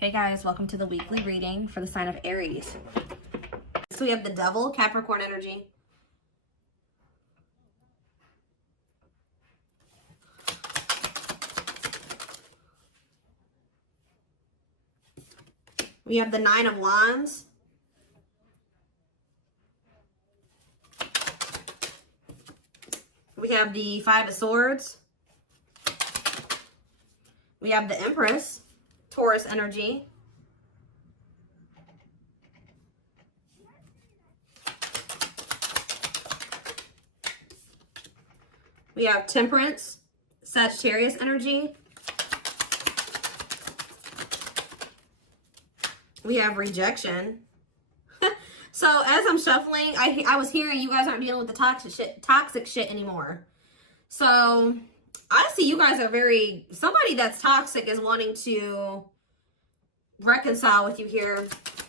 Hey guys, welcome to the weekly reading for the sign of Aries. So we have the Devil, Capricorn energy. We have the Nine of Wands. We have the Five of Swords. We have the Empress, Taurus energy. We have Temperance, Sagittarius energy. We have Rejection. So as I'm shuffling, I was hearing you guys aren't dealing with the toxic shit anymore. So I see you guys are somebody that's toxic is wanting to reconcile with you here.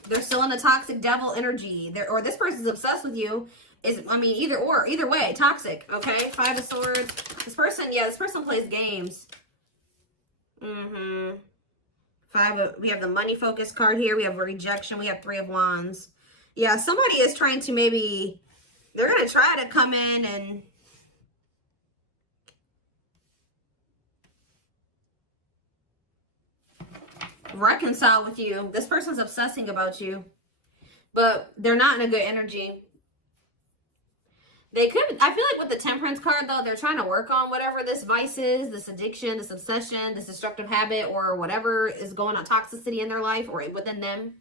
They're still in the toxic devil energy. Or this person's obsessed with you. Either way, toxic, okay? Five of Swords. This person plays games. We have the money focus card here. We have Rejection. We have Three of Wands. Yeah, somebody is trying to they're going to try to come in and reconcile with you. This person's obsessing about you, but they're not in a good energy. I feel like with the Temperance card, though, they're trying to work on whatever this vice is, this addiction, this obsession, this destructive habit, or whatever is going on, toxicity in their life or within them.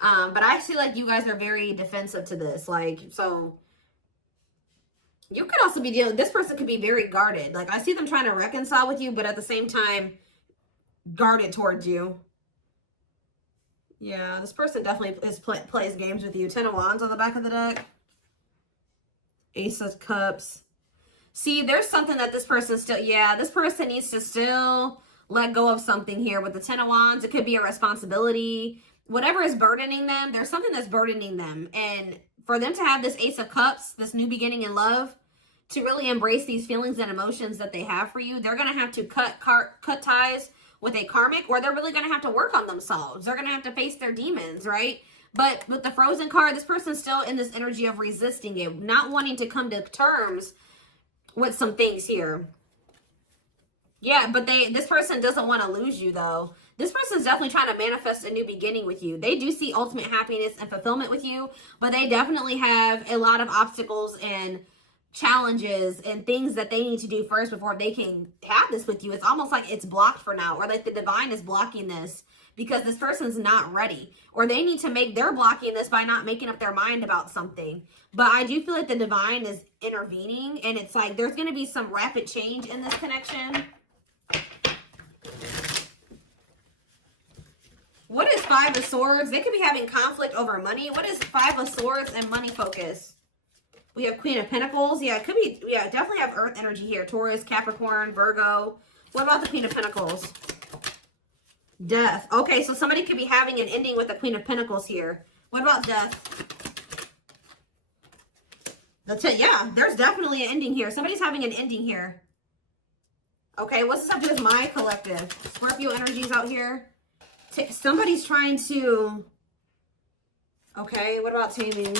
But I feel like you guys are very defensive to this. So you could also be this person could be very guarded. I see them trying to reconcile with you, but at the same time, guarded towards you. Yeah, this person definitely plays games with you. Ten of Wands on the back of the deck. Ace of Cups. See, there's something that this person this person needs to still let go of something here. With the Ten of Wands, it could be a responsibility. Whatever is burdening them, there's something that's burdening them. And for them to have this Ace of Cups, this new beginning in love, to really embrace these feelings and emotions that they have for you, they're going to have to cut ties with a karmic, or they're really going to have to work on themselves. They're going to have to face their demons, right? But with the Frozen card, this person's still in this energy of resisting it, not wanting to come to terms with some things here. Yeah, but this person doesn't want to lose you, though. This person's definitely trying to manifest a new beginning with you. They do see ultimate happiness and fulfillment with you, but they definitely have a lot of obstacles and challenges and things that they need to do first before they can have this with you. It's almost like it's blocked for now, or like the divine is blocking this because this person's not ready, or they're blocking this by not making up their mind about something. But I do feel like the divine is intervening, and it's like there's going to be some rapid change in this connection. What is Five of Swords? They could be having conflict over money. What is Five of Swords and money focus? We have Queen of Pentacles. Yeah, it could be, definitely have Earth energy here. Taurus, Capricorn, Virgo. What about the Queen of Pentacles? Death. Okay, so somebody could be having an ending with the Queen of Pentacles here. What about death? Yeah, there's definitely an ending here. Somebody's having an ending here. Okay, what's this have to do with my collective? Scorpio energies out here. Somebody's trying to... Okay, what about taming?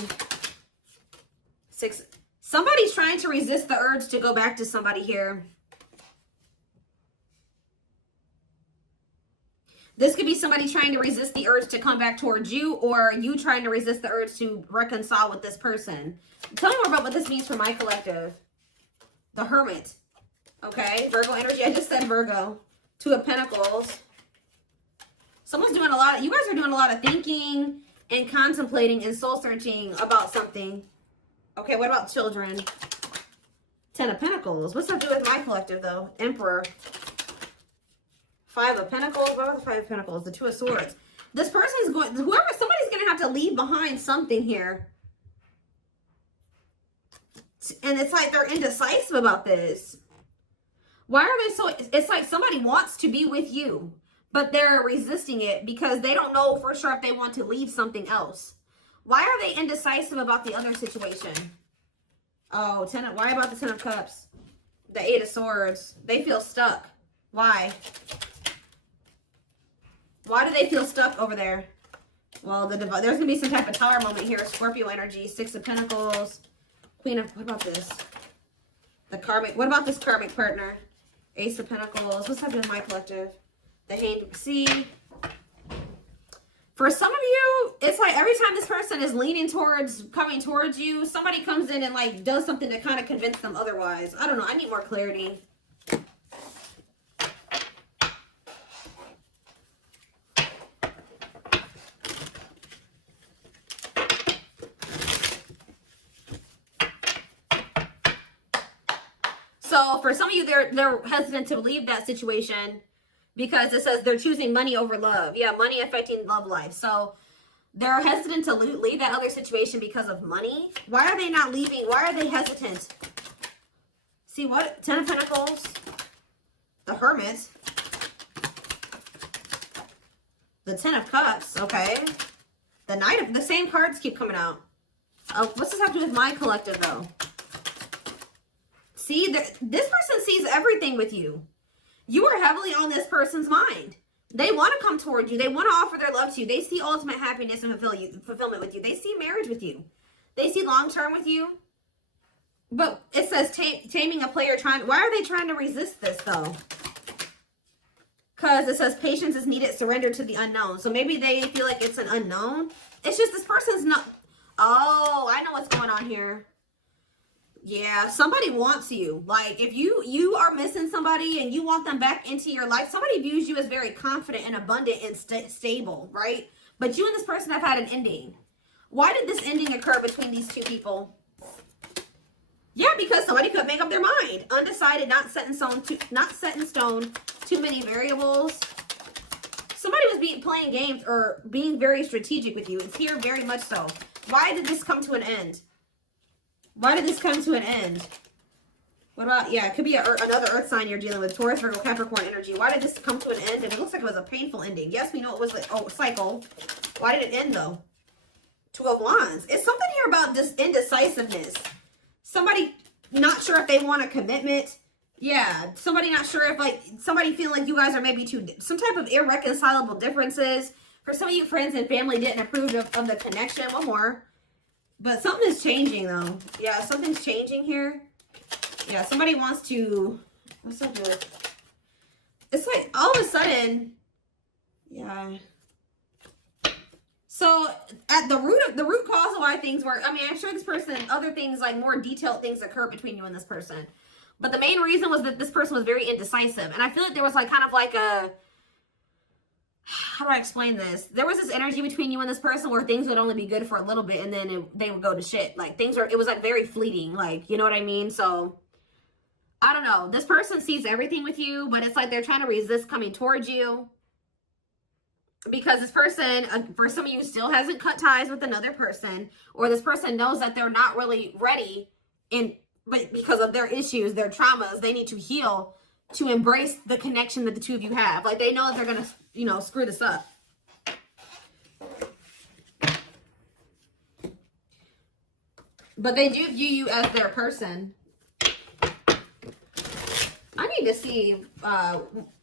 Somebody's trying to resist the urge to go back to somebody here. This could be somebody trying to resist the urge to come back towards you, or you trying to resist the urge to reconcile with this person. Tell me more about what this means for my collective. The Hermit. Okay, Virgo energy. I just said Virgo. Two of Pentacles. Someone's doing you guys are doing a lot of thinking and contemplating and soul searching about something. Okay, what about children? Ten of Pentacles. What's that do with my collective, though? Emperor. Five of Pentacles. What about the Five of Pentacles? The Two of Swords. This person's somebody's going to have to leave behind something here. And it's like they're indecisive about this. Why are they so... It's like somebody wants to be with you, but they're resisting it because they don't know for sure if they want to leave something else. Why are they indecisive about the other situation? Oh, why about the Ten of Cups? The Eight of Swords. They feel stuck. Why? Why do they feel stuck over there? Well, there's going to be some type of tower moment here. Scorpio energy, Six of Pentacles, Queen of, what about this? The karmic, what about this karmic partner? Ace of Pentacles. What's happening in my collective? The Hanged. See, for some of you, it's like every time this person is leaning towards, coming towards you, somebody comes in and like does something to kind of convince them otherwise. I don't know. I need more clarity. So for some of you, they're hesitant to leave that situation because it says they're choosing money over love. Yeah, money affecting love life. So they're hesitant to leave that other situation because of money. Why are they not leaving? Why are they hesitant? See what? Ten of Pentacles, the Hermit, the Ten of Cups, okay. The Knight of, the same cards keep coming out. What's this have to do with my collective though? See, this person sees everything with you. You are heavily on this person's mind. They want to come toward you. They want to offer their love to you. They see ultimate happiness and fulfillment with you. They see marriage with you. They see long-term with you. But it says taming a player trying. Why are they trying to resist this, though? Because it says patience is needed, surrender to the unknown. So maybe they feel like it's an unknown. It's just this person's not. Oh, I know what's going on here. Yeah, somebody wants you. Like, if you are missing somebody and you want them back into your life, somebody views you as very confident and abundant and stable, right? But you and this person have had an ending. Why did this ending occur between these two people? Yeah, because somebody could make up their mind. Undecided, not set in stone, too many variables. Somebody was playing games or being very strategic with you. It's here very much so. Why did this come to an end? Why did this come to an end? What about, yeah, it could be another earth sign you're dealing with. Taurus, Virgo, Capricorn energy. Why did this come to an end? And it looks like it was a painful ending. Yes, we know it was a cycle. Why did it end, though? Two of Wands. It's something here about this indecisiveness. Somebody not sure if they want a commitment. Yeah, somebody not sure if, like, somebody feeling like you guys are maybe some type of irreconcilable differences. For some of you, friends and family didn't approve of the connection. One more. But something is changing, though. Yeah, something's changing here. Yeah, somebody wants to... What's up with it? It's like, all of a sudden... Yeah. So, at the root cause of why things were... I mean, I'm sure this person... Other things, like more detailed things occur between you and this person. But the main reason was that this person was very indecisive. And I feel like there was, like, kind of like a... How do I explain this? There was this energy between you and this person where things would only be good for a little bit and then they would go to shit. Like, it was like very fleeting. Like, you know what I mean? So, I don't know. This person sees everything with you, but it's like they're trying to resist coming towards you. Because this person, for some of you, still hasn't cut ties with another person. Or this person knows that they're not really ready. But because of their issues, their traumas, they need to heal to embrace the connection that the two of you have. Like, they know that they're going to... you know, screw this up. But they do view you as their person. I need to see,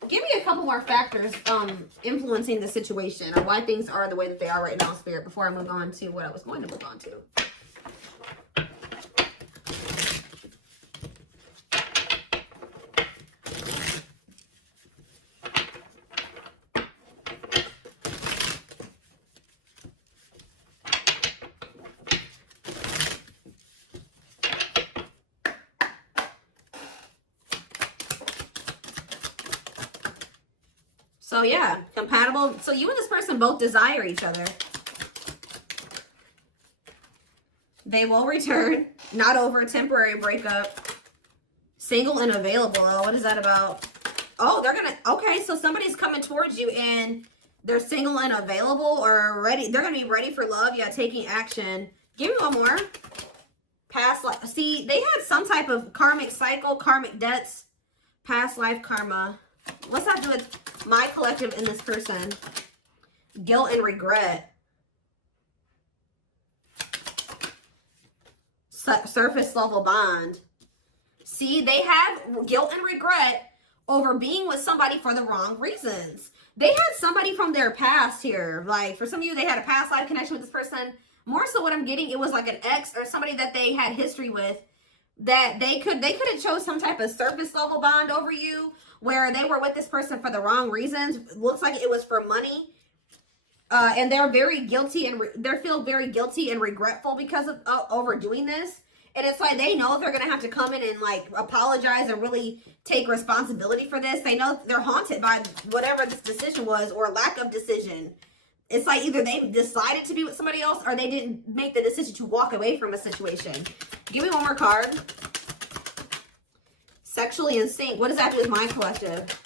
give me a couple more factors influencing the situation or why things are the way that they are right now, Spirit, before I move on to what I was going to move on to. So yeah, compatible. So you and this person both desire each other. They will return. Not over a temporary breakup. Single and available. Oh, what is that about? Oh, they're gonna, okay, so somebody's coming towards you and they're single and available or ready. They're gonna be ready for love. Yeah, taking action. Give me one more. Past life. See, they had some type of karmic cycle, karmic debts, past life karma. What's that do with my collective and this person? Guilt and regret. Surface level bond. See, they have guilt and regret over being with somebody for the wrong reasons. They had somebody from their past here. Like, for some of you, they had a past life connection with this person. More so what I'm getting, it was like an ex or somebody that they had history with, that they could have chose some type of surface level bond over you, where they were with this person for the wrong reasons. Looks like it was for money. And they're very guilty, and they feel very guilty and regretful because of overdoing this. And it's like they know they're going to have to come in and like apologize and really take responsibility for this. They know they're haunted by whatever this decision was, or lack of decision. It's like either they decided to be with somebody else, or they didn't make the decision to walk away from a situation. Give me one more card. Sexually in sync. What does that do with my collective?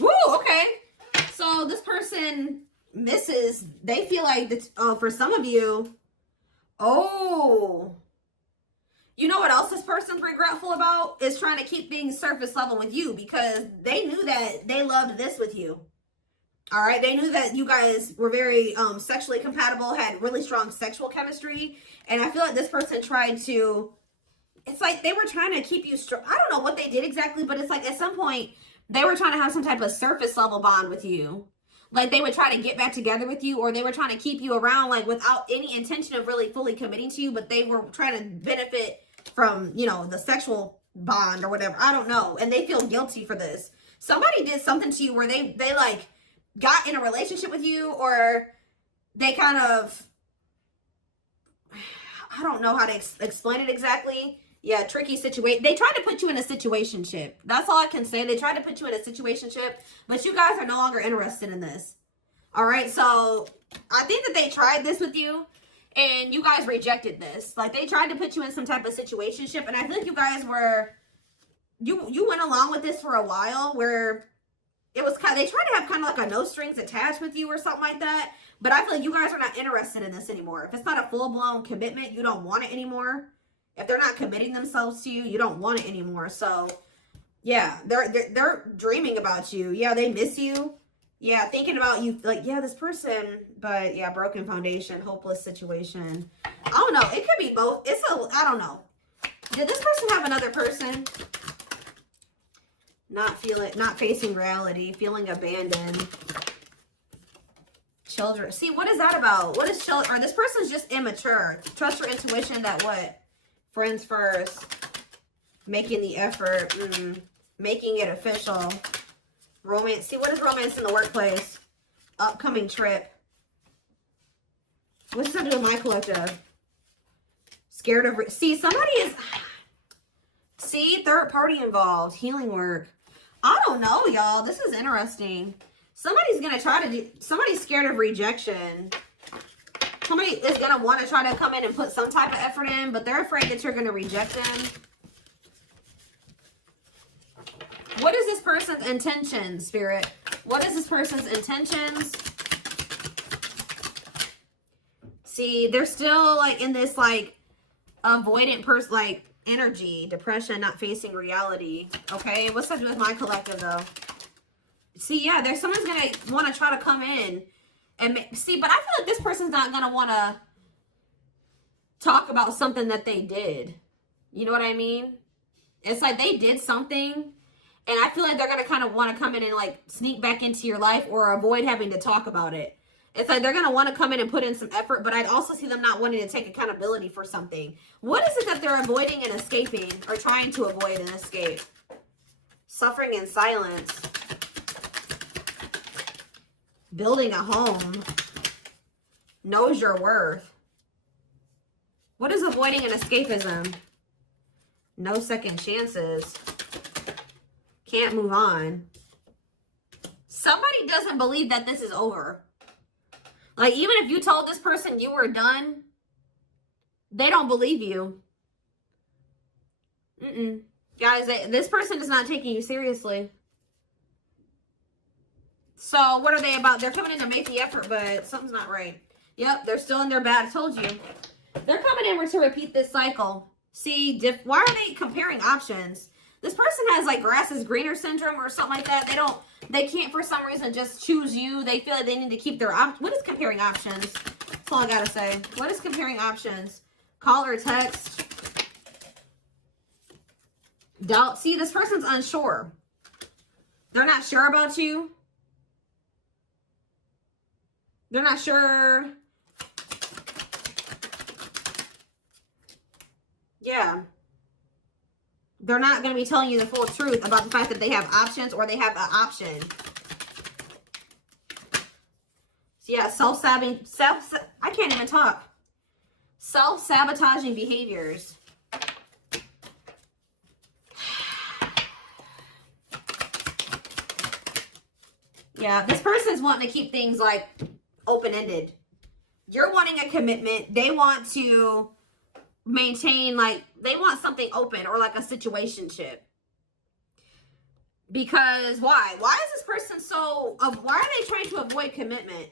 Woo, okay. So this person misses. They feel like, for some of you, you know what else this person's regretful about? Is trying to keep things surface level with you, because they knew that they loved this with you. All right, they knew that you guys were very sexually compatible, had really strong sexual chemistry, and I feel like this person tried to, it's like they were trying to keep you strong. I don't know what they did exactly, but it's like at some point they were trying to have some type of surface level bond with you. Like they would try to get back together with you, or they were trying to keep you around like without any intention of really fully committing to you, but they were trying to benefit from, you know, the sexual bond or whatever. I don't know. And they feel guilty for this. Somebody did something to you where they like got in a relationship with you, or they kind of, I don't know how to explain it exactly. Yeah, tricky situation. They tried to put you in a situationship. That's all I can say. They tried to put you in a situationship, but you guys are no longer interested in this. All right, so I think that they tried this with you, and you guys rejected this. Like, they tried to put you in some type of situationship, and I feel like you guys were, you went along with this for a while, where it was kind of, they tried to have kind of like a no strings attached with you or something like that, but I feel like you guys are not interested in this anymore. If it's not a full-blown commitment, you don't want it anymore. If they're not committing themselves to you, you don't want it anymore. So, yeah, they're dreaming about you. Yeah, they miss you. Yeah, thinking about you, like, yeah, this person, but yeah, broken foundation, hopeless situation. I don't know. It could be both. I don't know. Did this person have another person? Not facing reality, feeling abandoned. Children. See, what is that about? What is children? Or this person's just immature. Trust your intuition that what? Friends first. Making the effort. Making it official. Romance. See, what is romance in the workplace? Upcoming trip. What's that do with my collective? Scared of... See, somebody is... See, third party involved. Healing work. I don't know, y'all. This is interesting. Somebody's going to try to do... Somebody's scared of rejection. Somebody is going to want to try to come in and put some type of effort in, but they're afraid that you're going to reject them. What is this person's intentions, Spirit? What is this person's intentions? See, they're still like in this like avoidant person, like energy, depression, not facing reality. Okay, what's that do with my collective though? See, yeah, there's someone's gonna want to try to come in and see, but I feel like this person's not gonna want to talk about something that they did. You know what I mean? It's like they did something, and I feel like they're gonna kind of want to come in and like sneak back into your life or avoid having to talk about it. It's like they're gonna want to come in and put in some effort, but I'd also see them not wanting to take accountability for something. What is it that they're avoiding and escaping, or trying to avoid and escape? Suffering in silence. Building a home. Knows your worth. What is avoiding and escapism? No second chances. Can't move on. Somebody doesn't believe that this is over. Like, even if you told this person you were done, they don't believe you. Guys, this person is not taking you seriously. So, what are they about? They're coming in to make the effort, but something's not right. Yep, they're still in their bad. I told you. They're coming in to repeat this cycle. See, why are they comparing options? This person has, like, grass is greener syndrome or something like that. They can't, for some reason, just choose you. They feel like they need to keep their what is comparing options? That's all I gotta say. What is comparing options? Call or text? Doubt. See, this person's unsure. They're not sure about you. They're not sure. Yeah. They're not going to be telling you the full truth about the fact that they have options or they have an option. So yeah, I can't even talk. Self-sabotaging behaviors. Yeah, this person's wanting to keep things like open-ended. You're wanting a commitment. They want to maintain, like, they want something open or like a situationship. Because why? Why is this person so, why are they trying to avoid commitment?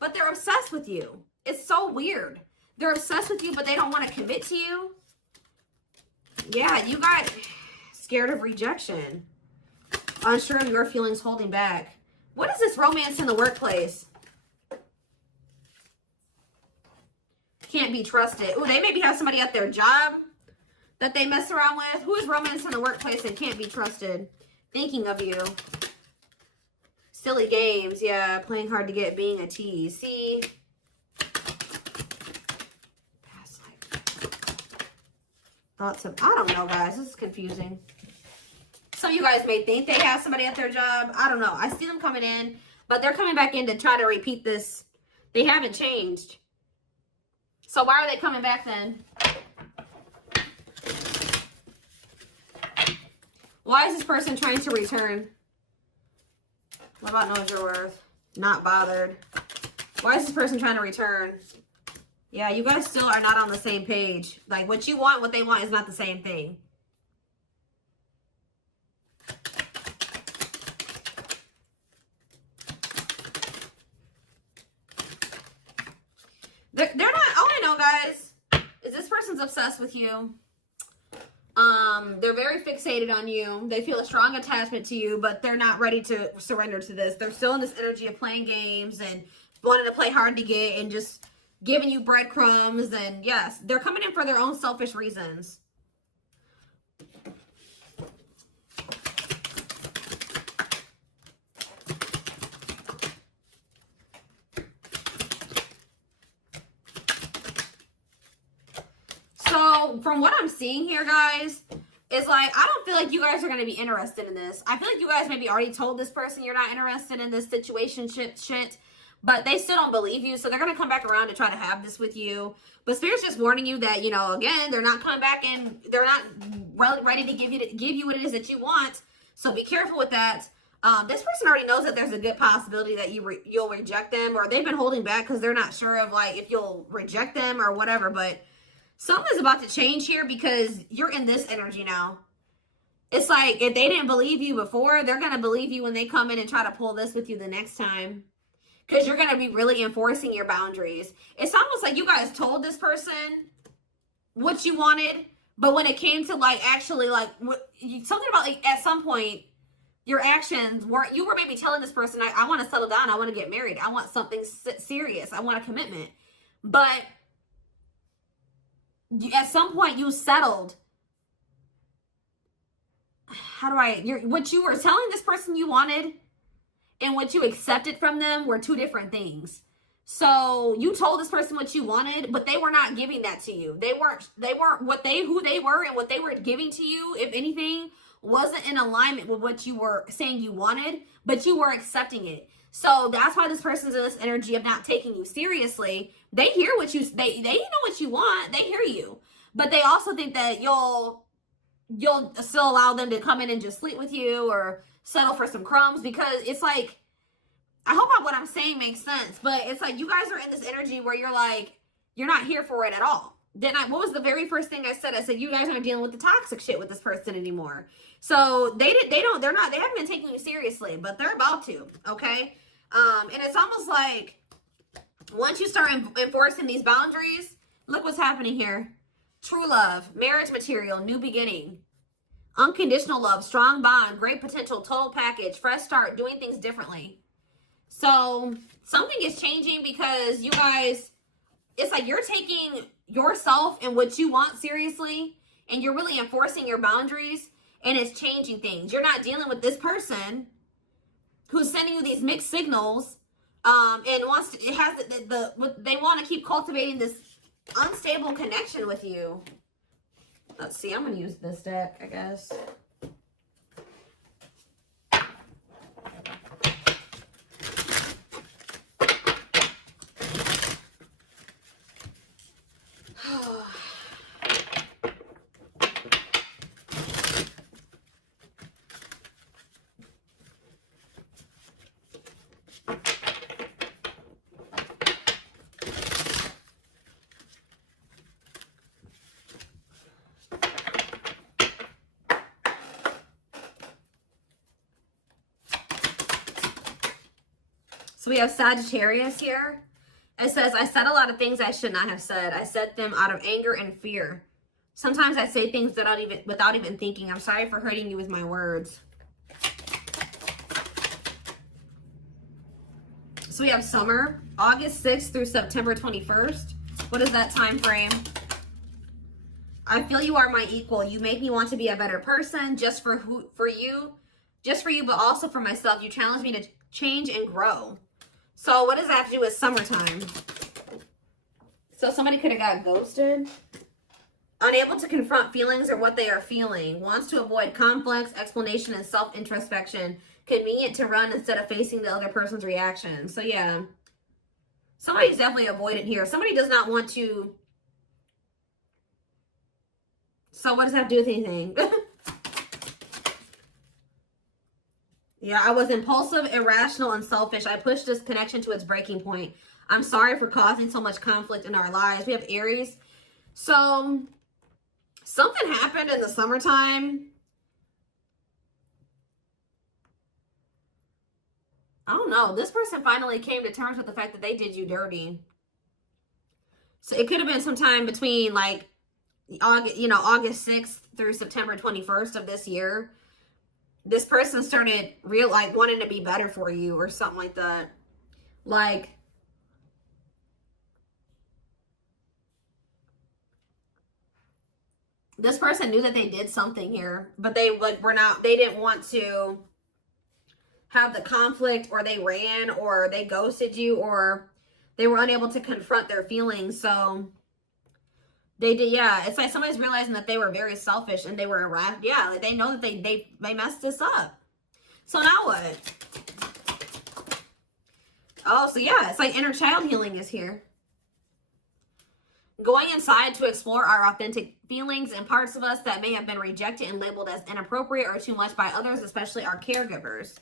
But they're obsessed with you. It's so weird. They're obsessed with you, but they don't want to commit to you. Yeah, you got scared of rejection. Unsure of your feelings, holding back. What is this romance in the workplace? Can't be trusted. Ooh, they maybe have somebody at their job that they mess around with. Who is romance in the workplace and can't be trusted? Thinking of you. Silly games. Yeah, playing hard to get, being a tease. See? Past life. Thoughts of, I don't know, guys. This is confusing. Some of you guys may think they have somebody at their job. I don't know. I see them coming in, but they're coming back in to try to repeat this. They haven't changed. So why are they coming back then? Why is this person trying to return? What about knows your worth? Not bothered. Why is this person trying to return? Yeah, you guys still are not on the same page. Like, what you want, what they want is not the same thing. They're not, all I know, guys, is this person's obsessed with you. They're very fixated on you. They feel a strong attachment to you, but they're not ready to surrender to this. They're still in this energy of playing games and wanting to play hard to get and just giving you breadcrumbs. And yes, they're coming in for their own selfish reasons. So from what I'm seeing here, guys, is like, I don't feel like you guys are going to be interested in this. I feel like you guys maybe already told this person you're not interested in this situation shit, but they still don't believe you. So they're going to come back around to try to have this with you. But Spirit's just warning you that, you know, again, they're not coming back in. They're not ready to give you what it is that you want. So be careful with that. This person already knows that there's a good possibility that you'll reject them, or they've been holding back because they're not sure of like if you'll reject them or whatever. But something's about to change here because you're in this energy now. It's like if they didn't believe you before, they're going to believe you when they come in and try to pull this with you the next time. Because you're going to be really enforcing your boundaries. It's almost like you guys told this person what you wanted. But when it came to like actually like something about like at some point your actions weren't, you were maybe telling this person, I want to settle down. I want to get married. I want something serious. I want a commitment. But at some point you settled. What you were telling this person you wanted and what you accepted from them were two different things. So you told this person what you wanted, but they were not giving that to you. They weren't who they were, and what they were giving to you, if anything, wasn't in alignment with what you were saying you wanted, but you were accepting it. So that's why this person's in this energy of not taking you seriously. They hear what they know what you want. They hear you. But they also think that you'll still allow them to come in and just sleep with you or settle for some crumbs, because it's like, I hope what I'm saying makes sense, but it's like you guys are in this energy where you're like, you're not here for it at all. What was the very first thing I said? I said, you guys aren't dealing with the toxic shit with this person anymore. So they haven't been taking you seriously, but they're about to, okay? And it's almost like once you start enforcing these boundaries, look what's happening here. True love, marriage material, new beginning, unconditional love, strong bond, great potential, total package, fresh start, doing things differently. So something is changing because you guys, it's like you're taking yourself and what you want seriously, and you're really enforcing your boundaries, and it's changing things. You're not dealing with this person who's sending you these mixed signals And wants to, it has they want to keep cultivating this unstable connection with you. Let's see, I'm going to use this deck, I guess. So we have Sagittarius here. It says, I said a lot of things I should not have said. I said them out of anger and fear. Sometimes I say things without even thinking. I'm sorry for hurting you with my words. So we have summer, August 6th through September 21st. What is that time frame? I feel you are my equal. You make me want to be a better person just for you, but also for myself. You challenge me to change and grow. So what does that have to do with summertime? So somebody could have got ghosted. Unable to confront feelings or what they are feeling. Wants to avoid conflicts, explanation, and self-introspection. Convenient to run instead of facing the other person's reaction. So yeah. Somebody's definitely avoidant here. Somebody does not want to. So what does that have to do with anything? Yeah, I was impulsive, irrational, and selfish. I pushed this connection to its breaking point. I'm sorry for causing so much conflict in our lives. We have Aries. So, something happened in the summertime. I don't know. This person finally came to terms with the fact that they did you dirty. So, it could have been sometime between, like, August 6th through September 21st of this year. This person started wanting to be better for you or something like that. Like, this person knew that they did something here, but they didn't want to have the conflict, or they ran, or they ghosted you, or they were unable to confront their feelings. So they did, yeah. It's like somebody's realizing that they were very selfish and they were irrational. Yeah, like they know that they messed this up. So now what? Oh, so yeah, it's like inner child healing is here. Going inside to explore our authentic feelings and parts of us that may have been rejected and labeled as inappropriate or too much by others, especially our caregivers.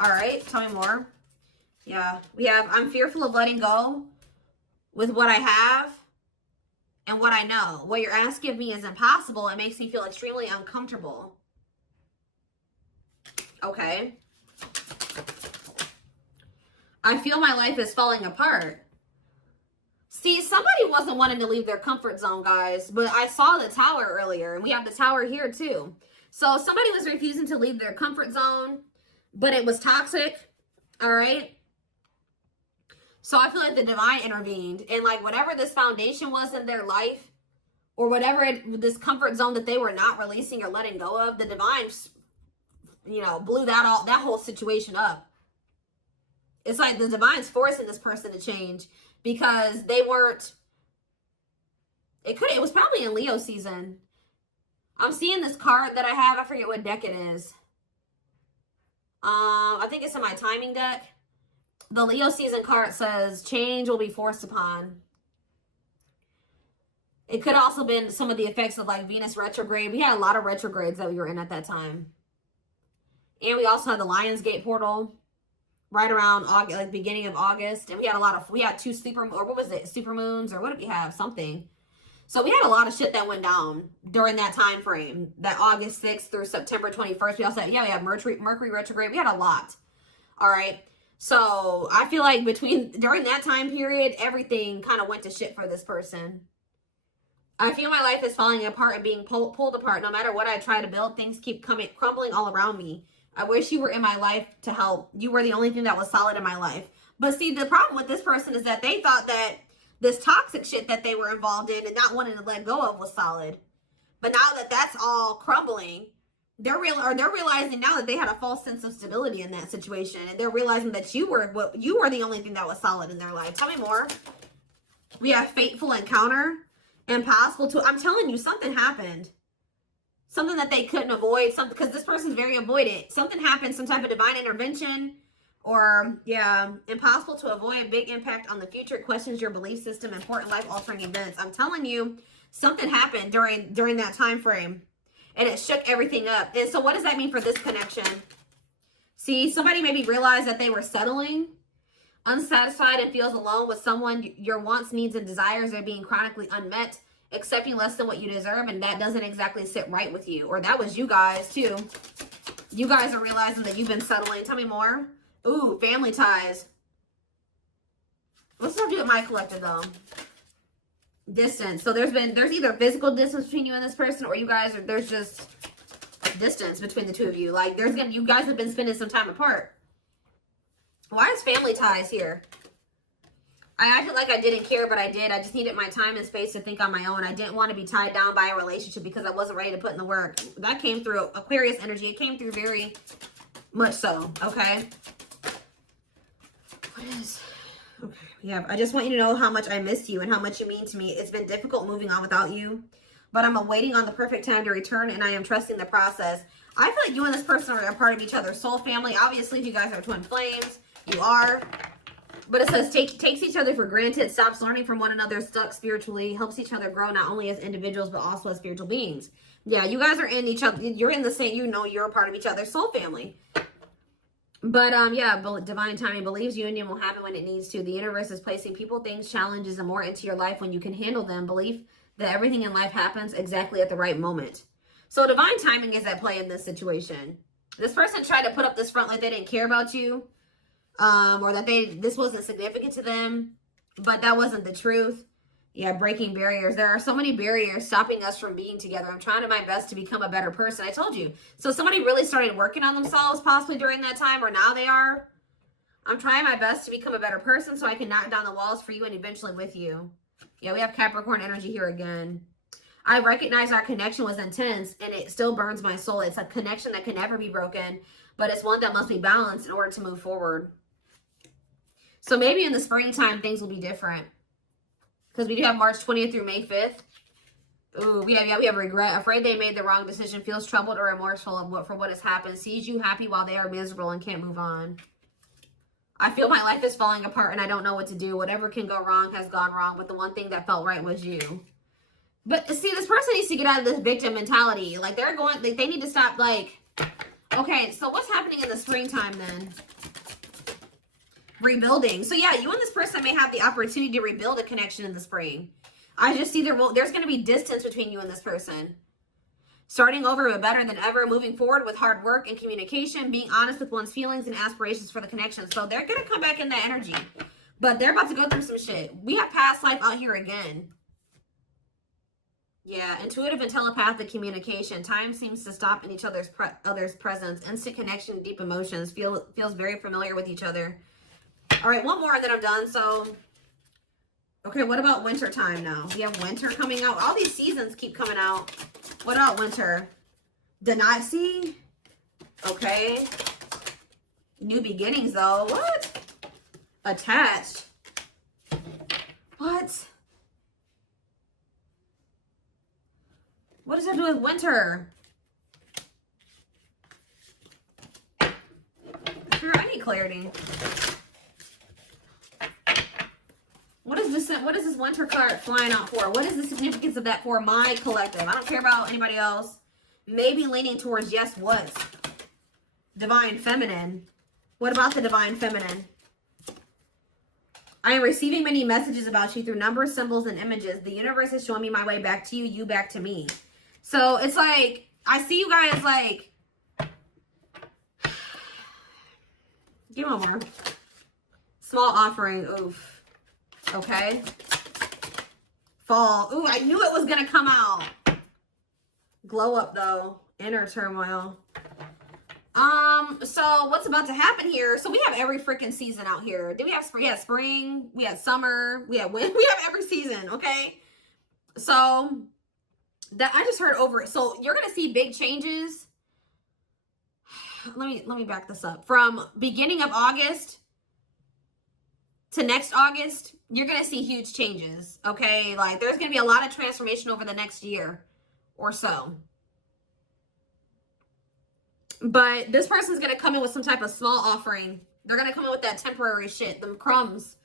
All right, tell me more. Yeah, we have, I'm fearful of letting go with what I have and what I know. What you're asking of me is impossible. It makes me feel extremely uncomfortable. Okay. I feel my life is falling apart. See, somebody wasn't wanting to leave their comfort zone, guys. But I saw the tower earlier, and we have the tower here too. So somebody was refusing to leave their comfort zone, but it was toxic. All right. So I feel like the divine intervened, and like whatever this foundation was in their life, or whatever this comfort zone that they were not releasing or letting go of, the divine, blew that whole situation up. It's like the divine's forcing this person to change because they weren't. It was probably in Leo season. I'm seeing this card that I have. I forget what deck it is. I think it's in my timing deck. The Leo season card says, change will be forced upon. It could also have been some of the effects of like Venus retrograde. We had a lot of retrogrades that we were in at that time. And we also had the Lionsgate portal right around August, like beginning of August. And we had two super moons, or what did we have? Something. So we had a lot of shit that went down during that time frame, that August 6th through September 21st. We also had, we had Mercury retrograde. We had a lot. All right. So I feel like during that time period, everything kind of went to shit for this person. I feel my life is falling apart and being pulled apart. No matter what I try to build, things keep crumbling all around me. I wish you were in my life to help. You were the only thing that was solid in my life. But see, the problem with this person is that they thought that this toxic shit that they were involved in and not wanting to let go of was solid. But now that that's all crumbling, they're realizing now that they had a false sense of stability in that situation, and they're realizing that you were the only thing that was solid in their life. Tell me more. We have fateful encounter, impossible to. I'm telling you, something happened. Something that they couldn't avoid. Something, because this person's very avoidant. Something happened. Some type of divine intervention, or yeah, impossible to avoid. Big impact on the future. Questions your belief system. Important life altering events. I'm telling you, something happened during that time frame, and it shook everything up. And so, what does that mean for this connection? See, somebody maybe realized that they were settling, unsatisfied, and feels alone with someone. Your wants, needs, and desires are being chronically unmet, accepting less than what you deserve, and that doesn't exactly sit right with you. Or that was you guys too. You guys are realizing that you've been settling. Tell me more. Ooh, family ties. What's that do with my collective though? Distance. So there's either physical distance between you and this person, or you guys are, there's just distance between the two of you. Like you guys have been spending some time apart. Why is family ties here? I acted like I didn't care, but I did. I just needed my time and space to think on my own. I didn't want to be tied down by a relationship because I wasn't ready to put in the work. That came through Aquarius energy. It came through very much so, okay? What is... Okay, yeah, I just want you to know how much I miss you and how much you mean to me. It's been difficult moving on without you, but I'm awaiting on the perfect time to return, and I am trusting the process. I feel like you and this person are a part of each other's soul family. Obviously, if you guys are twin flames, you are. But it says takes each other for granted, stops learning from one another, stuck spiritually, helps each other grow not only as individuals but also as spiritual beings. Yeah, you guys are in each other. You're in the same, you're a part of each other's soul family. But yeah, divine timing believes union will happen when it needs to. The universe is placing people, things, challenges, and more into your life when you can handle them. Belief that everything in life happens exactly at the right moment. So divine timing is at play in this situation. This person tried to put up this front like they didn't care about you. Or that this wasn't significant to them, but that wasn't the truth. Yeah, breaking barriers. There are so many barriers stopping us from being together. I'm trying my best to become a better person. I told you. So somebody really started working on themselves possibly during that time, or now they are. I'm trying my best to become a better person so I can knock down the walls for you and eventually with you. Yeah, we have Capricorn energy here again. I recognize our connection was intense and it still burns my soul. It's a connection that can never be broken, but it's one that must be balanced in order to move forward. So maybe in the springtime, things will be different. Because we do have March 20th through May 5th. Ooh, we have regret. Afraid they made the wrong decision. Feels troubled or remorseful for what has happened. Sees you happy while they are miserable and can't move on. I feel my life is falling apart and I don't know what to do. Whatever can go wrong has gone wrong. But the one thing that felt right was you. But see, this person needs to get out of this victim mentality. Like they need to stop like... Okay, so what's happening in the springtime then? Rebuilding. So yeah, you and this person may have the opportunity to rebuild a connection in the spring. I just see there's going to be distance between you and this person. Starting over but better than ever, moving forward with hard work and communication, being honest with one's feelings and aspirations for the connection. So they're going to come back in that energy, but they're about to go through some shit. We have past life out here again. Yeah, intuitive and telepathic communication. Time seems to stop in each other's presence. Instant connection, deep emotions. Feels very familiar with each other. All right, one more and then I'm done. So, okay, what about winter time now? We have winter coming out. All these seasons keep coming out. What about winter? Denasi? Okay. New beginnings, though. What? Attached. What? What does that do with winter? Sure, I need clarity. What is this winter card flying out for? What is the significance of that for my collective? I don't care about anybody else. Maybe leaning towards yes, what? Divine feminine. What about the divine feminine? I am receiving many messages about you through numbers, symbols, and images. The universe is showing me my way back to you, you back to me. So it's like, I see you guys like, give me one more. Small offering, oof. Okay. Fall. Ooh, I knew it was going to come out. Glow up, though. Inner turmoil. So what's about to happen here? So we have every freaking season out here. Do we have spring? Yeah, spring. We have summer. We have winter. We have every season, okay? So that I just heard over it. So you're going to see big changes let me back this up. From beginning of August to next August, you're going to see huge changes, okay? Like, there's going to be a lot of transformation over the next year or so. But this person's going to come in with some type of small offering. They're going to come in with that temporary shit, them crumbs,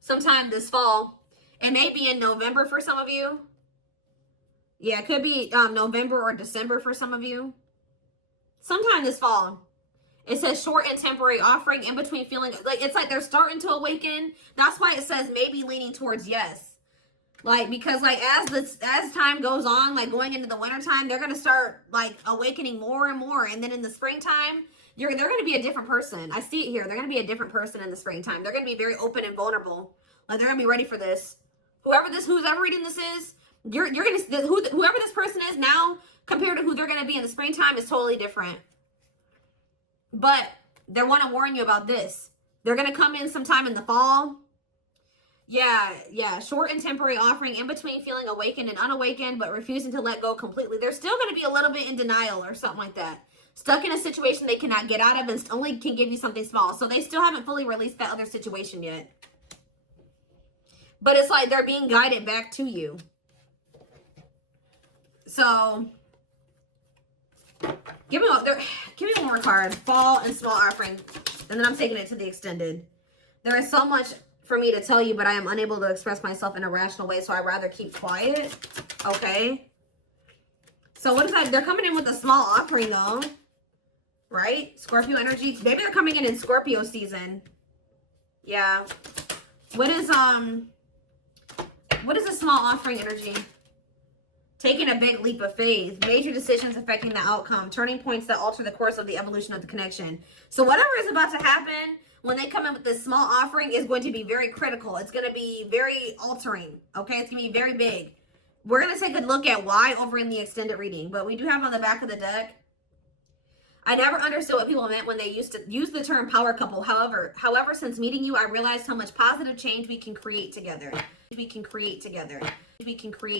sometime this fall. It may be in November for some of you. Yeah, it could be November or December for some of you. Sometime this fall. It says short and temporary offering in between feeling like it's like they're starting to awaken. That's why it says maybe leaning towards yes. Like, because like as time goes on, like going into the winter time, they're gonna start like awakening more and more. And then in the springtime, they're gonna be a different person. I see it here. They're gonna be a different person in the springtime. They're gonna be very open and vulnerable. Like, they're gonna be ready for this. Who's ever reading this is, you're gonna whoever this person is now compared to who they're gonna be in the springtime is totally different. But they want to warn you about this. They're going to come in sometime in the fall. Yeah. Short and temporary offering in between feeling awakened and unawakened, but refusing to let go completely. They're still going to be a little bit in denial or something like that. Stuck in a situation they cannot get out of and only can give you something small. So they still haven't fully released that other situation yet. But it's like they're being guided back to you. So give me one more card. Fall and small offering. And then I'm taking it to the extended. There is so much for me to tell you, but I am unable to express myself in a rational way, so I'd rather keep quiet. Okay. So what is that? They're coming in with a small offering though. Right? Scorpio energy. Maybe they're coming in Scorpio season. Yeah. What is a small offering energy? Taking a big leap of faith, major decisions affecting the outcome, turning points that alter the course of the evolution of the connection. So whatever is about to happen when they come in with this small offering is going to be very critical. It's going to be very altering, okay? It's going to be very big. We're going to take a look at why over in the extended reading, but we do have on the back of the deck, I never understood what people meant when they used to use the term power couple. However, since meeting you, I realized how much positive change we can create together. We can create